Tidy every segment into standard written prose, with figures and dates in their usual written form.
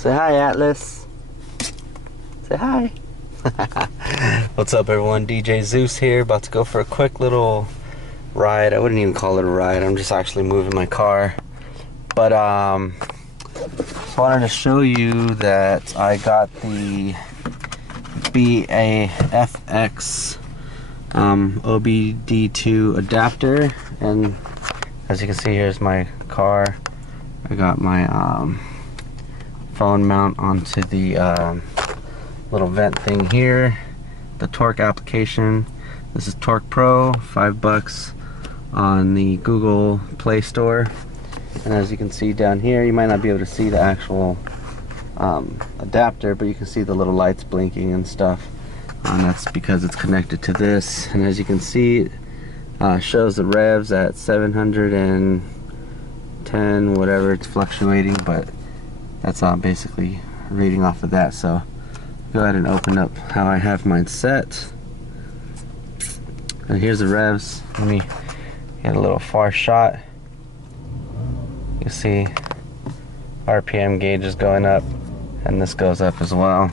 Say hi, Atlas. Say hi. What's up, everyone? DJ Zeus here, about to go for a quick little ride. I wouldn't even call it a ride. I'm just actually moving my car. But just wanted to show you that I got the BAFX OBD2 adapter, and as you can see, here's my car. I got my phone mount onto the little vent thing here. The torque application. This is Torque Pro, $5 on the Google Play Store. And as you can see down here, you might not be able to see the actual adapter, but you can see the little lights blinking and stuff. And that's because it's connected to this. And as you can see, it shows the revs at 710, whatever, it's fluctuating, but that's basically reading off of that. So go ahead and open up how I have mine set. And here's the revs. Let me get a little far shot. You see RPM gauge is going up, and this goes up as well.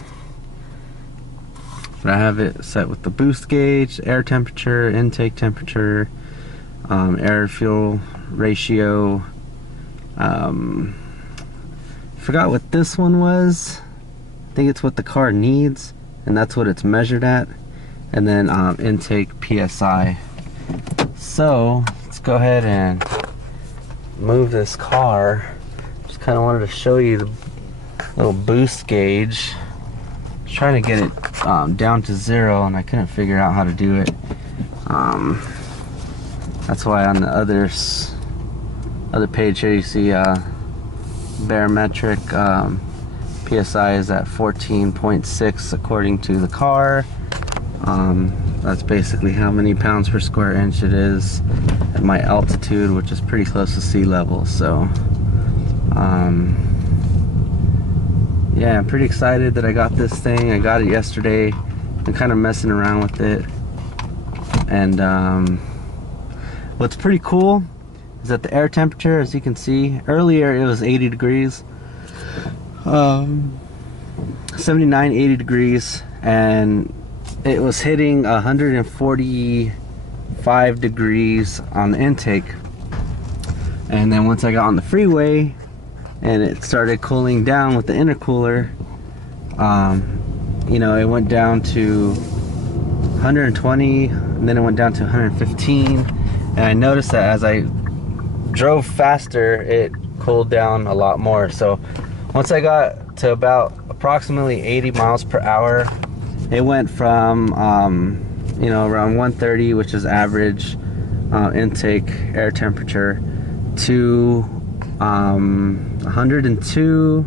But I have it set with the boost gauge, air temperature, intake temperature, air fuel ratio. Forgot what this one was. I think it's what the car needs, and that's what it's measured at. And then intake PSI. So let's go ahead and move this car. Just kind of wanted to show you the little boost gauge. I was trying to get it down to 0, and I couldn't figure out how to do it. That's why on the other page here you see barometric PSI is at 14.6 according to the car. That's basically how many pounds per square inch it is at my altitude, which is pretty close to sea level. So yeah, I'm pretty excited that I got this thing. I got it yesterday. I'm kind of messing around with it, and what's pretty cool is that the air temperature, as you can see, earlier it was 80 degrees, 79, 80 degrees, and it was hitting 145 degrees on the intake. And then once I got on the freeway and it started cooling down with the intercooler, you know, it went down to 120, and then it went down to 115. And I noticed that as I drove faster, it cooled down a lot more. So once I got to about approximately 80 miles per hour, it went from you know, around 130, which is average intake air temperature, to 102,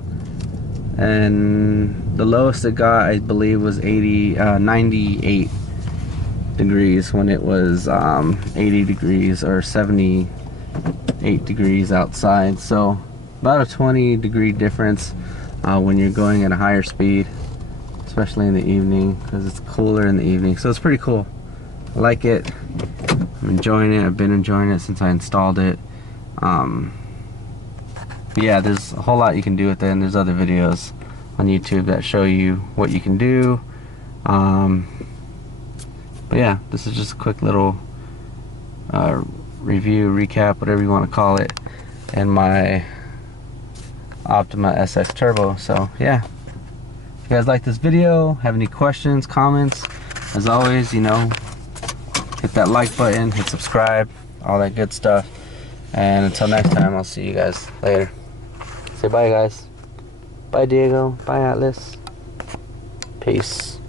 and the lowest it got, I believe, was 98 degrees when it was 80 degrees or 78 degrees outside. So about a 20-degree difference when you're going at a higher speed, especially in the evening, because it's cooler in the evening. So it's pretty cool. I like it. I'm enjoying it. I've been enjoying it since I installed it. But yeah, there's a whole lot you can do with it, and there's other videos on YouTube that show you what you can do. But yeah, this is just a quick little review, recap, whatever you want to call it, and my OPTIMA SX Turbo. So yeah, if you guys like this video, have any questions, comments, as always, you know, hit that like button, hit subscribe, all that good stuff. And until next time, I'll see you guys later. Say bye, guys. Bye, Diego. Bye, Atlas. Peace.